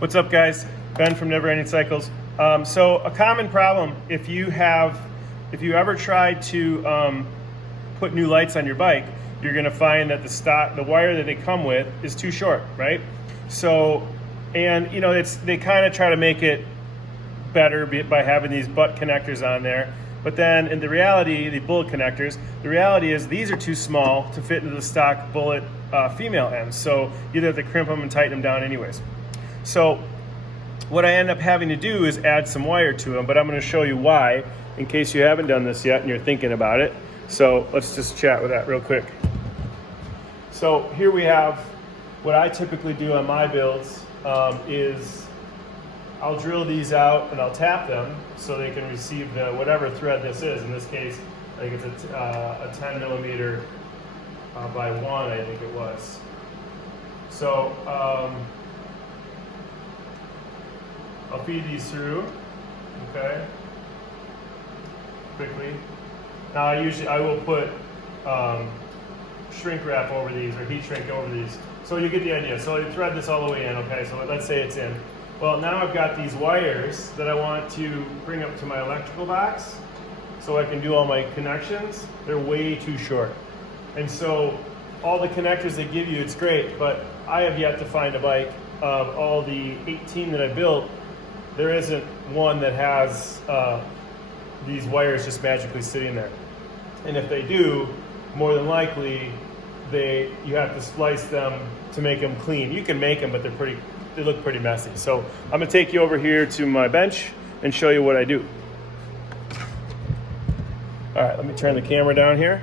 What's up, guys? Ben from Never Ending Cycles. So a common problem if you ever tried to put new lights on your bike, you're going to find that the wire that they come with is too short, right? So, and you know, they kind of try to make it better by having these butt connectors on there. But then in the reality, the bullet connectors, the reality is these are too small to fit into the stock bullet female ends. So you either have to crimp them and tighten them down anyways. So what I end up having to do is add some wire to them, but I'm going to show you why in case you haven't done this yet and you're thinking about it. So let's just chat with that real quick. So here we have what I typically do on my builds is I'll drill these out and I'll tap them so they can receive whatever thread this is. In this case, I think it's a 10 millimeter by 1, I think it was. So I'll feed these through, okay, quickly. Now I will put shrink wrap over these or heat shrink over these. So you get the idea. So you thread this all the way in, okay, so let's say it's in. Well, now I've got these wires that I want to bring up to my electrical box so I can do all my connections. They're way too short. And so all the connectors they give you, it's great, but I have yet to find a bike of all the 18 that I built. There isn't one that has these wires just magically sitting there. And if they do, more than likely, you have to splice them to make them clean. You can make them, but they look pretty messy. So I'm gonna take you over here to my bench and show you what I do. All right, let me turn the camera down here.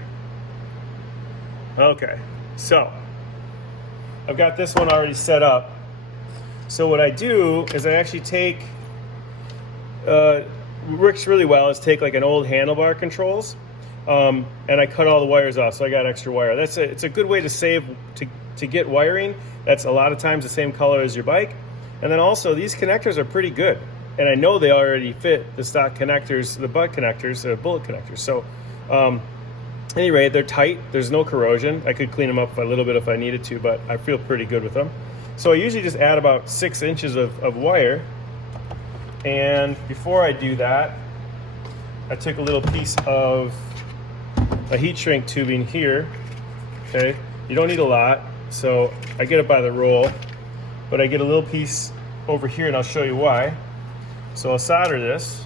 Okay, so I've got this one already set up. So what I do is I actually take, works really well, is take like an old handlebar controls, and I cut all the wires off, so I got extra wire. It's a good way to save, to get wiring that's a lot of times the same color as your bike. And then also these connectors are pretty good, and I know they already fit the stock connectors, the butt connectors, the bullet connectors. So anyway, they're tight, there's no corrosion. I could clean them up a little bit if I needed to, but I feel pretty good with them. So I usually just add about 6 inches of wire. And before I do that, I took a little piece of a heat shrink tubing here. Okay, you don't need a lot, so I get it by the roll, but I get a little piece over here, and I'll show you why. So I'll solder this.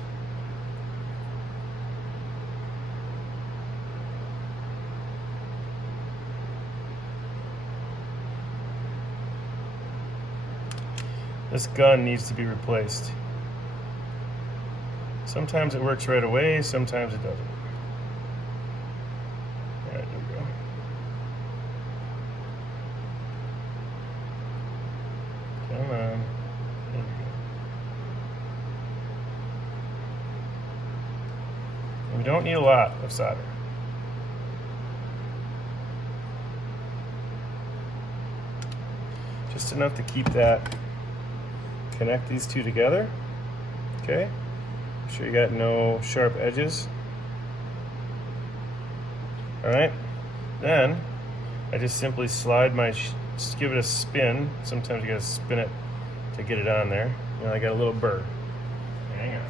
This gun needs to be replaced. Sometimes it works right away, sometimes it doesn't. All right, there we go. Come on. There we go. And we don't need a lot of solder. Just enough to keep that, connect these two together, okay? Make sure you got no sharp edges. All right, then I just simply slide just give it a spin. Sometimes you gotta spin it to get it on there. You know, I got a little burr. Hang on.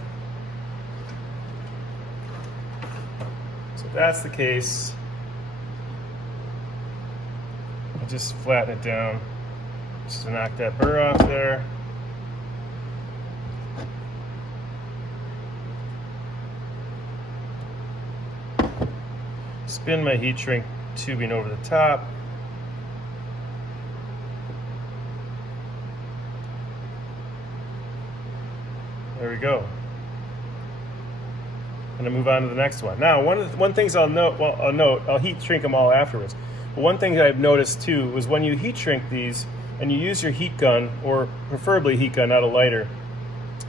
So if that's the case, I'll just flatten it down just to knock that burr off there. Spin my heat shrink tubing over the top. There we go. And I move on to the next one. Now, one things I'll note, I'll heat shrink them all afterwards. But one thing that I've noticed too was when you heat shrink these and you use your heat gun, or preferably heat gun, not a lighter,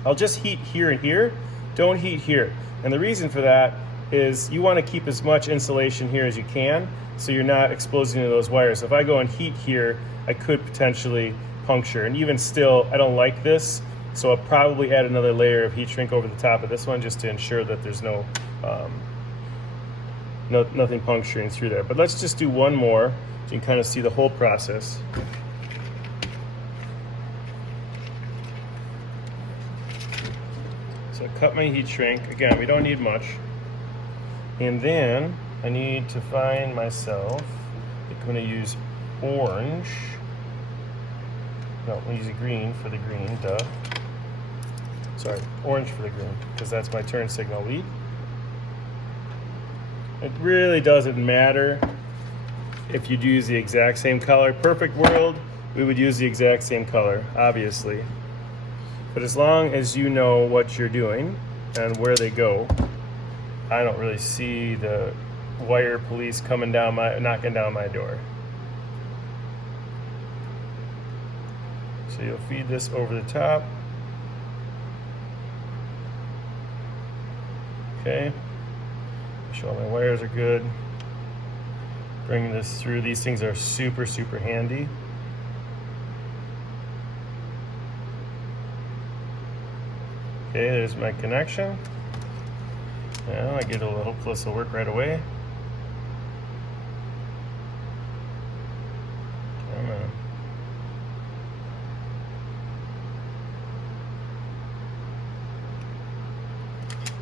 I'll just heat here and here. Don't heat here. And the reason for that is you want to keep as much insulation here as you can so you're not exposing to those wires. So if I go and heat here, I could potentially puncture. And even still, I don't like this, so I'll probably add another layer of heat shrink over the top of this one just to ensure that there's nothing puncturing through there. But let's just do one more so you can kind of see the whole process. So I cut my heat shrink. Again, we don't need much. And then I need to find myself, I'm gonna use orange. No, I'm using green for the green, duh. Sorry, orange for the green, because that's my turn signal lead. It really doesn't matter if you use the exact same color. Perfect world, we would use the exact same color, obviously. But as long as you know what you're doing and where they go, I don't really see the wire police coming down knocking down my door. So you'll feed this over the top. Okay. Make sure all my wires are good. Bring this through. These things are super, super handy. Okay, there's my connection. Now I get a little, this will work right away. Come on.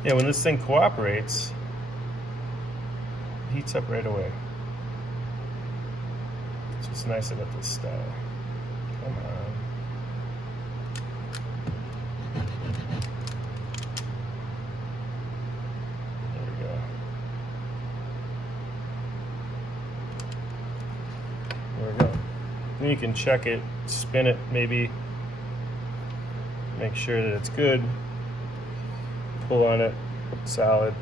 Yeah, when this thing cooperates, it heats up right away. It's just nice about this style. Come on. Then you can check it, spin it maybe, make sure that it's good, pull on it, solid,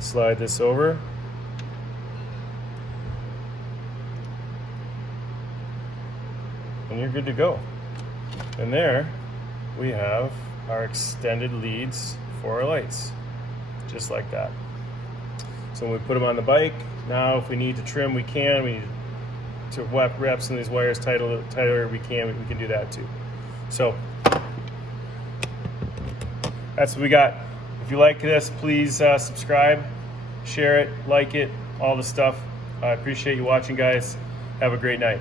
slide this over, and you're good to go. And there we have our extended leads for our lights, just like that. So when we put them on the bike, now if we need to trim, we can. We need to wrap some of these wires tighter, we can do that too. So that's what we got. If you like this, please subscribe, share it, like it, all the stuff. I appreciate you watching, guys. Have a great night.